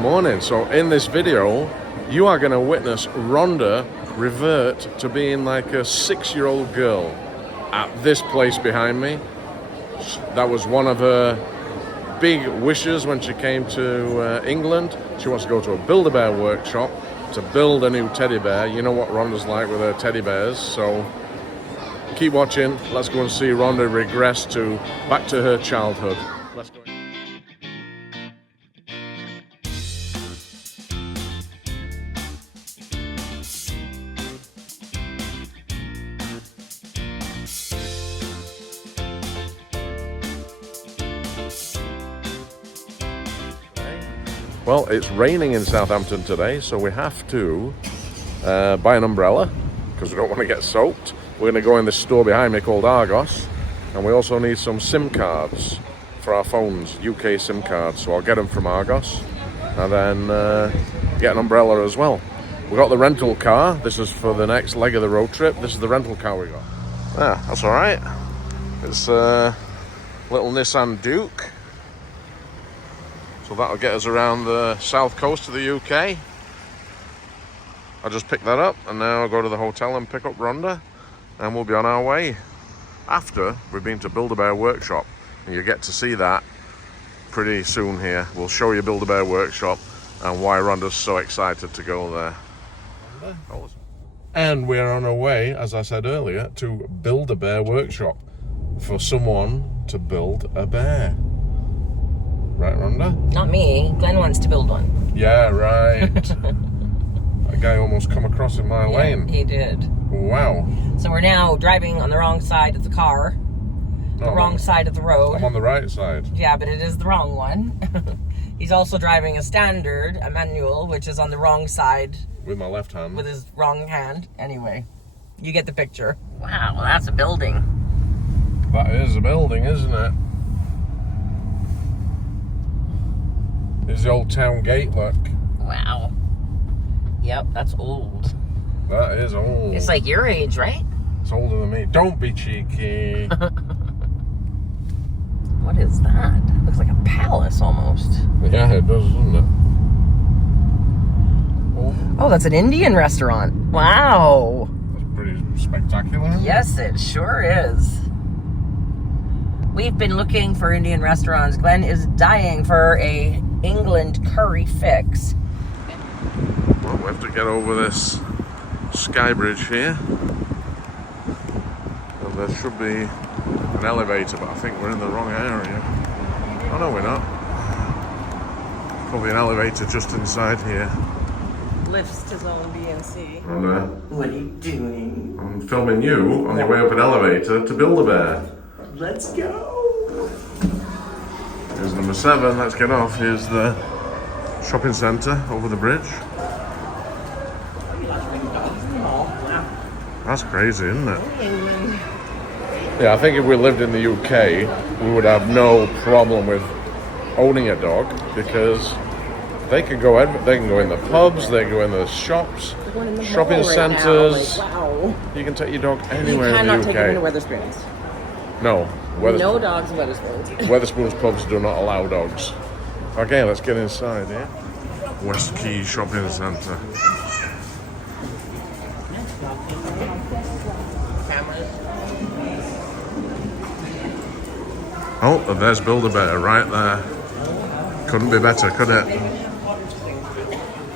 morning. So in this video, you are going to witness Rhonda revert to being like a 6-year-old girl at this place behind me. That was one of her big wishes when she came to England. She wants to go to a Build-A-Bear workshop to build a new teddy bear. You know what Rhonda's like with her teddy bears, so keep watching. Let's go and see Rhonda regress back to her childhood. Let's go. Well, it's raining in Southampton today, so we have to buy an umbrella because we don't want to get soaked. We're going to go in this store behind me called Argos, and we also need some SIM cards for our phones, UK SIM cards, so I'll get them from Argos and then get an umbrella as well. We got the rental car. This is for the next leg of the road trip. This is the rental car we got. Ah, that's all right. It's a little Nissan Duke. So that'll get us around the south coast of the UK. I just picked that up and now I'll go to the hotel and pick up Rhonda and we'll be on our way after we've been to Build-A-Bear workshop. And you get to see that pretty soon here. We'll show you Build-A-Bear workshop and why Rhonda's so excited to go there. And we're on our way, as I said earlier, to Build-A-Bear workshop for someone to build a bear. Right, Rhonda? Not me. Glenn wants to build one. Yeah, right. That guy almost come across in my lane. He did. Wow. So we're now driving on the wrong side of the car. The wrong side of the road. I'm on the right side. Yeah, but it is the wrong one. He's also driving a standard, a manual, which is on the wrong side. With my left hand. With his wrong hand. Anyway, you get the picture. Wow, well, that's a building. That is a building, isn't it? There's the old town gate, look. Wow. Yep, that's old. That is old. It's like your age, right? It's older than me. Don't be cheeky. What is that? It looks like a palace almost. Yeah, it does, doesn't it? Oh, that's an Indian restaurant. Wow. That's pretty spectacular. Yes, it sure is. We've been looking for Indian restaurants. Glenn is dying for a England curry fix. Well, we have to get over this sky bridge here. And there should be an elevator, but I think we're in the wrong area. Oh no, we're not. Probably an elevator just inside here. Lifts to zone B and C. Rhonda, What are you doing? I'm filming you on your way up an elevator to Build-A-Bear. Let's go. Here's number 7, let's get off. Here's the shopping centre over the bridge. That's crazy, isn't it? Yeah, I think if we lived in the UK, we would have no problem with owning a dog because they can go in the pubs, they can go in the shops, shopping centres. Like, wow. You can take your dog anywhere in the UK. You cannot take him into Wetherspoons. No. No dogs in Wetherspoons. Wetherspoons pubs do not allow dogs. Okay, let's get inside here. West Quay Shopping Centre. Oh, and there's Build-A-Bear right there. Couldn't be better, could it?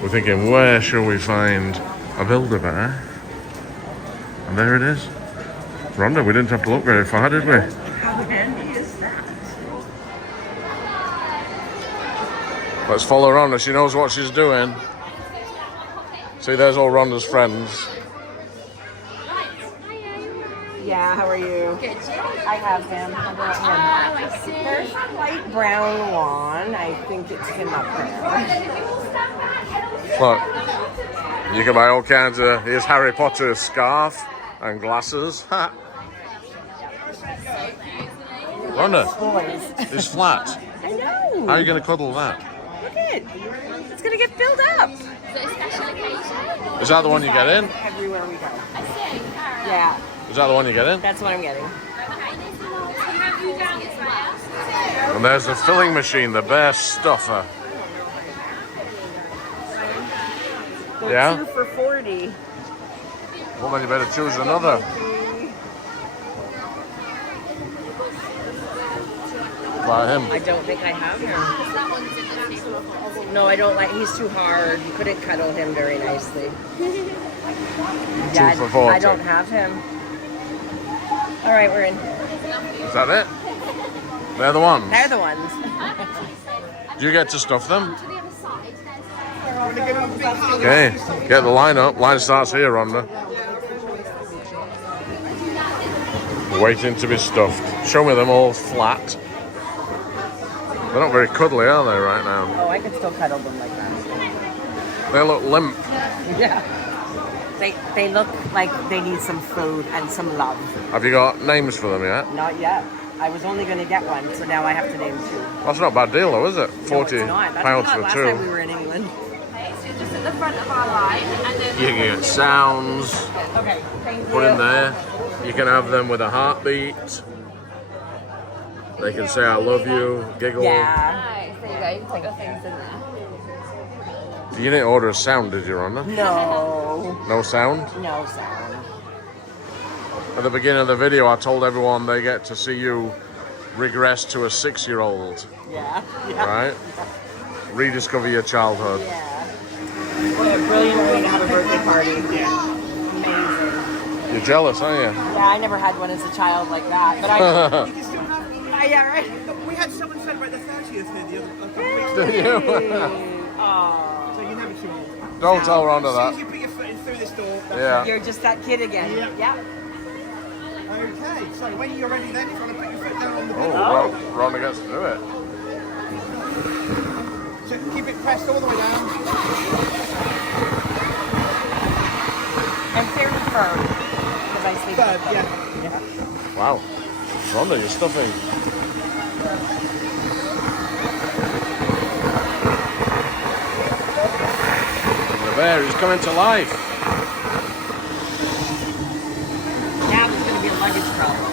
We're thinking, where shall we find a Build-A-Bear? And there it is. Rhonda, we didn't have to look very far, did we? How handy is that? Let's follow Rhonda, she knows what she's doing. See, there's all Rhonda's friends. Yeah, how are you? Good, I have him. I brought him. I see. There's a light brown one. I think it's him up there. Look, you can buy all kinds of, here's Harry Potter's scarf and glasses. Ha! Rhonda, it's flat. I know. How are you going to cuddle that? Look at it. It's going to get filled up. Is it a special occasion? Is that the one you get in? Everywhere we go. I see. Yeah, Is that the one you get in? that's what I'm getting. And there's the filling machine, the bear stuffer. They're Yeah? 2 for $40. Well, then you better choose another. Buy him. I don't think I have him. That one's in the No, I don't like. He's too hard. You couldn't cuddle him very nicely. 2 for 40. I don't have him. All right, we're in. Is that it? They're the ones. They're the ones. Do you get to stuff them? to the other side. Okay, get the line up. Line starts here, Rhonda. Waiting to be stuffed. Show me them all flat. They're not very cuddly, are they, right now? Oh, I could still cuddle them like that. They look limp. Yeah. They look like they need some food and some love. Have you got names for them yet? Not yet. I was only going to get one, so now I have to name 2. That's not a bad deal, though, is it? No, £40 it's not. That's pounds not for last 2. time we were in England. Okay, so just at the front of our line, and then You can get sounds Okay, thank you. put in there. You can have them with a heartbeat. They can say I love you, giggle. Yeah. nice. There you go. You can put your things in there. You didn't order a sound, did you, Rhonda? No. No sound? No sound. At the beginning of the video, I told everyone they get to see you regress to a 6-year-old, Yeah. Yeah. right? Rediscover your childhood. Yeah. What a brilliant way to have a birthday party. Yeah. Amazing. You're jealous, aren't you? Yeah, I never had one as a child like that, but I. You can still have them. Yeah, right. We had someone celebrate their 30th here the other couple of weeks. Do you? So you never too old. Don't tell Rhonda As soon as that. you put your foot in through this door, that's Yeah. You're just that kid again. Yeah. Yep. okay. So when you're ready then, if you want to put your foot down on the Oh, pillow, well, Rhonda gets to do it. so keep it pressed all the way down. I'm fairly firm because I sleep. Third, with them. yeah. Wow. Rhonda, you're stuffing. The bear is coming to life. Now there's going to be a luggage problem.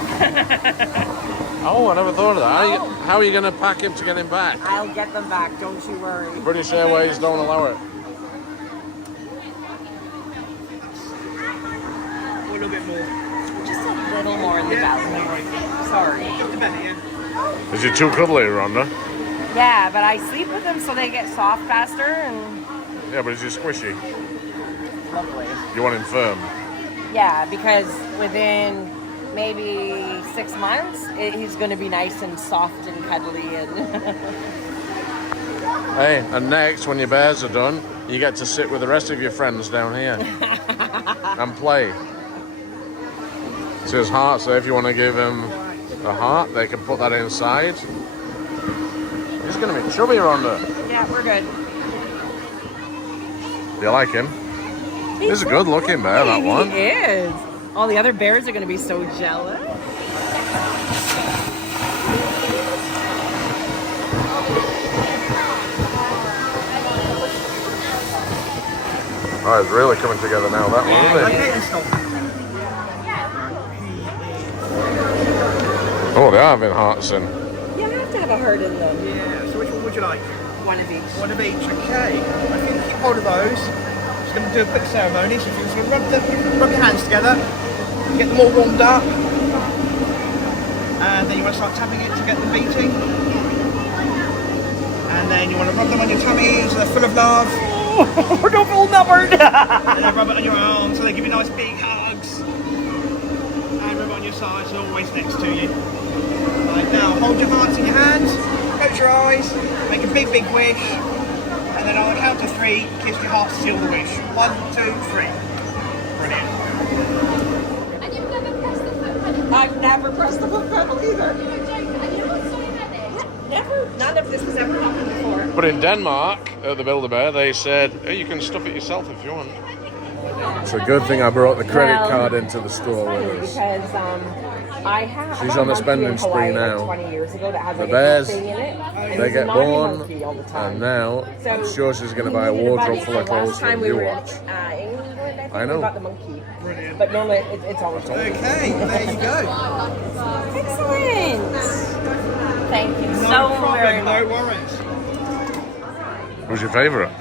Oh, I never thought of that. How are you going to pack him to get him back? I'll get them back. Don't you worry. British Airways don't allow it. A little bit more. Just a little more in the belly. Sorry. Just a bit, yeah. Is he too cuddly, Rhonda? Yeah, but I sleep with them so they get soft faster and Yeah, but is he squishy? lovely. You want him firm? Yeah, because within maybe 6 months, he's going to be nice and soft and cuddly and. Hey, and next, when your bears are done, you get to sit with the rest of your friends down here and play. So his heart, so if you want to give him a heart, they can put that inside. He's going to be chubby, Rhonda. Yeah, we're good. Do you like him? He's a good looking bear, that one. He is. All the other bears are going to be so jealous. Oh, it's really coming together now, that one, isn't it? Okay, and stop. Oh, they are having hearts in. You have to have a heart in them. Yeah, so which one would you like? One of each. One of each, okay. I think keep hold of those. Just going to do a quick ceremony. So if you just rub your hands together, get them all warmed up, and then you want to start tapping it to get them beating. And then you want to rub them on your tummy so they're full of love. We're not full numbered. And then rub it on your arms so they give you nice big hugs. And rub it on your sides, always next to you. Right, now hold your hearts in your hands, close your eyes, make a big, big wish, and then on the count to 3, kiss your heart to seal the wish. 1, 2, 3. Brilliant. And you've never pressed the foot pedal. I've never pressed the foot pedal either. You're joking. And you're not sorry about it. Never. None of this has ever happened before. But in Denmark, at the Build-A-Bear, they said, hey, you can stuff it yourself if you want. It's a good thing I brought the credit card into the store with us. Because I have. She's I on a got spending monkey in Hawaii spree now. Like 20 years ago that has The like bears, a thing in it. And They it's get a naughty born, monkey all the time. and now I'm So sure she's going to we buy a needed wardrobe buddy. full of So last clothes time from we you were watch. in England, I think I know. we got the monkey. Brilliant. But normally it's always Okay, there you go. excellent. Thank you No so very problem, much. no worries. Who's your favourite?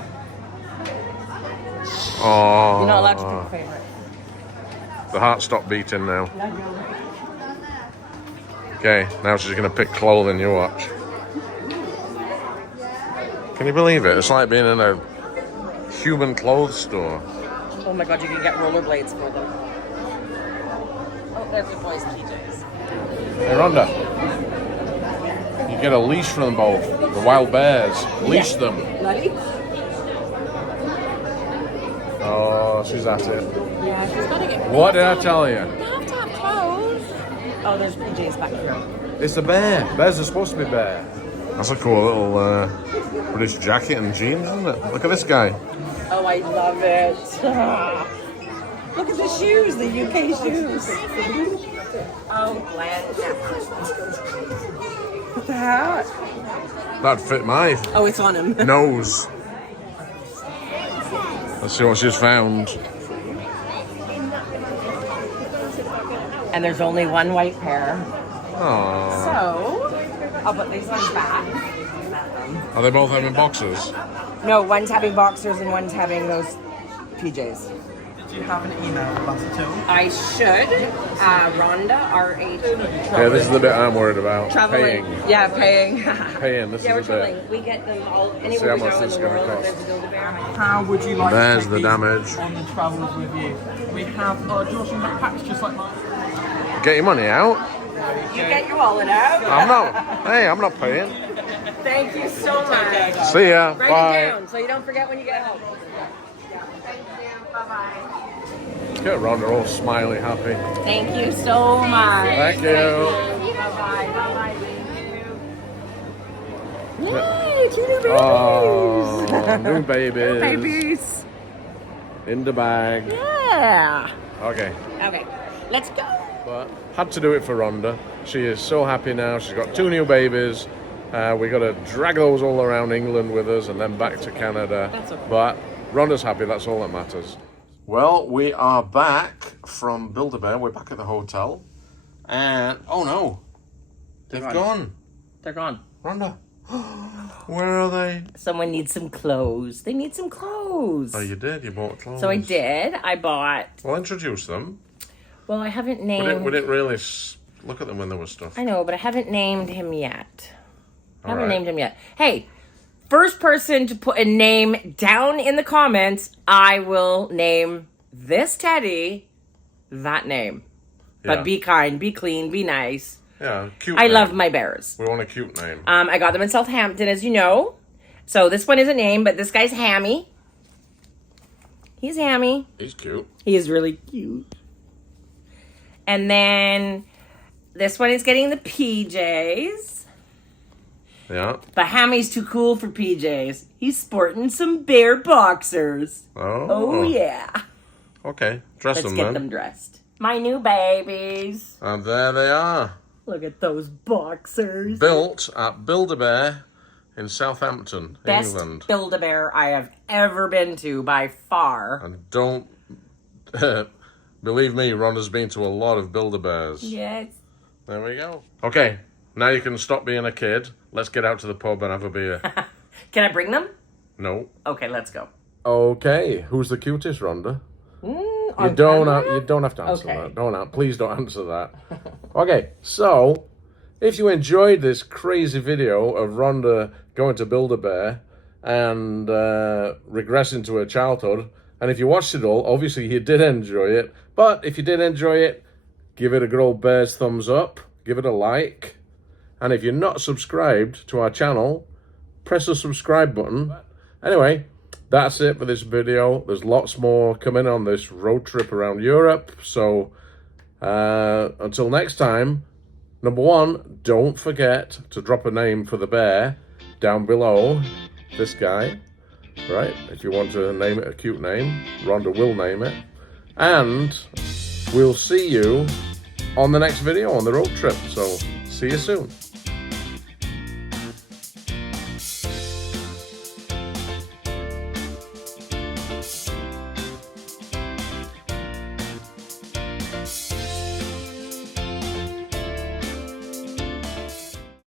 Oh. You're not allowed to pick a favorite. The heart stopped beating now. Okay, now she's going to pick clothing, you watch. Can you believe it? It's like being in a human clothes store. Oh my god, you can get rollerblades for them. Oh, there's your boys' PJs. Hey, Rhonda. You get a leash from them both. The wild bears. Leash them. Ready? Oh, she's at it. Yeah, she's gotta get. What did I tell you? You have to have clothes. Oh, there's PJs back here. It's a bear. Bears are supposed to be bear. That's a cool little British jacket and jeans, isn't it? Look at this guy. Oh, I love it. Look at the shoes, the UK shoes. Oh, Glenn. What's the hat? That'd fit my Oh, it's on him. nose. Let's see what she's found. And there's only one white pair. Aww. So, I'll put these ones back. Are they both having boxers? No, one's having boxers and one's having those PJs. Did you have an email with us at all? I should. Rhonda, R-H. Yeah, this is the bit I'm worried about. Traveling. Paying. Yeah, paying. Paying, this Yeah, we're is the bit. traveling. We get them all See how anywhere we much go in this the is gonna world. cost. There's a Build-A-Bear. How would you like There's to the take damage. these on the travels with you? We have Jordan backpacks just like mine. Get your money out. You get your wallet out. I'm not paying. Thank you so much. See ya. Write Bye. it down so you don't forget when you get home. Let's get Rhonda all smiley, happy. Thank you so much. Thank you. Bye-bye. Bye-bye. Yay, 2 new babies. Oh, new babies. Babies. In the bag. Yeah. Okay. Okay, let's go. But had to do it for Rhonda. She is so happy now. She's got 2 new babies. We got to drag those all around England with us and then back to Canada. That's okay. But Rhonda's happy. That's all that matters. Well, we are back from Build-A-Bear. We're back at the hotel. And, oh no. They've gone. They're gone. Rhonda. Where are they? Someone needs some clothes. They need some clothes. Oh, you did? You bought clothes. So I did. I bought. Well, introduce them. Well, I haven't We named. didn't really look at them when there was stuff. I know, but I haven't named him yet. I haven't right. named him yet. Hey, first person to put a name down in the comments, I will name this teddy that name. Yeah. But be kind, be clean, be nice. Yeah, cute I name. love my bears. We want a cute name. I got them in Southampton, as you know. So this one isn't named, but this guy's Hammy. He's Hammy. He's cute. He is really cute. And then this one is getting the PJs. Yeah. But Hammy's too cool for PJs. He's sporting some bear boxers. Oh yeah. Okay, dress Let's them get then. them dressed. My new babies. And there they are. Look at those boxers. Built at Build-A-Bear in Southampton, Best England. Build-A-Bear I have ever been to by far. And don't believe me, Rhonda's been to a lot of Build-A-Bears. Yes. There we go. Okay, now you can stop being a kid. Let's get out to the pub and have a beer. Can I bring them? No. Okay, let's go. Okay, who's the cutest, Rhonda? You On don't camera? have to answer Okay. that. Please don't answer that. Okay, so if you enjoyed this crazy video of Rhonda going to Build-A-Bear and regressing to her childhood, and if you watched it all, obviously you did enjoy it. But if you did enjoy it, give it a good old bear's thumbs up, give it a like, and if you're not subscribed to our channel, press the subscribe button. Anyway, that's it for this video. There's lots more coming on this road trip around Europe. So until next time, number 1, don't forget to drop a name for the bear down below. This guy, right? If you want to name it a cute name, Rhonda will name it. And we'll see you on the next video on the road trip. So see you soon.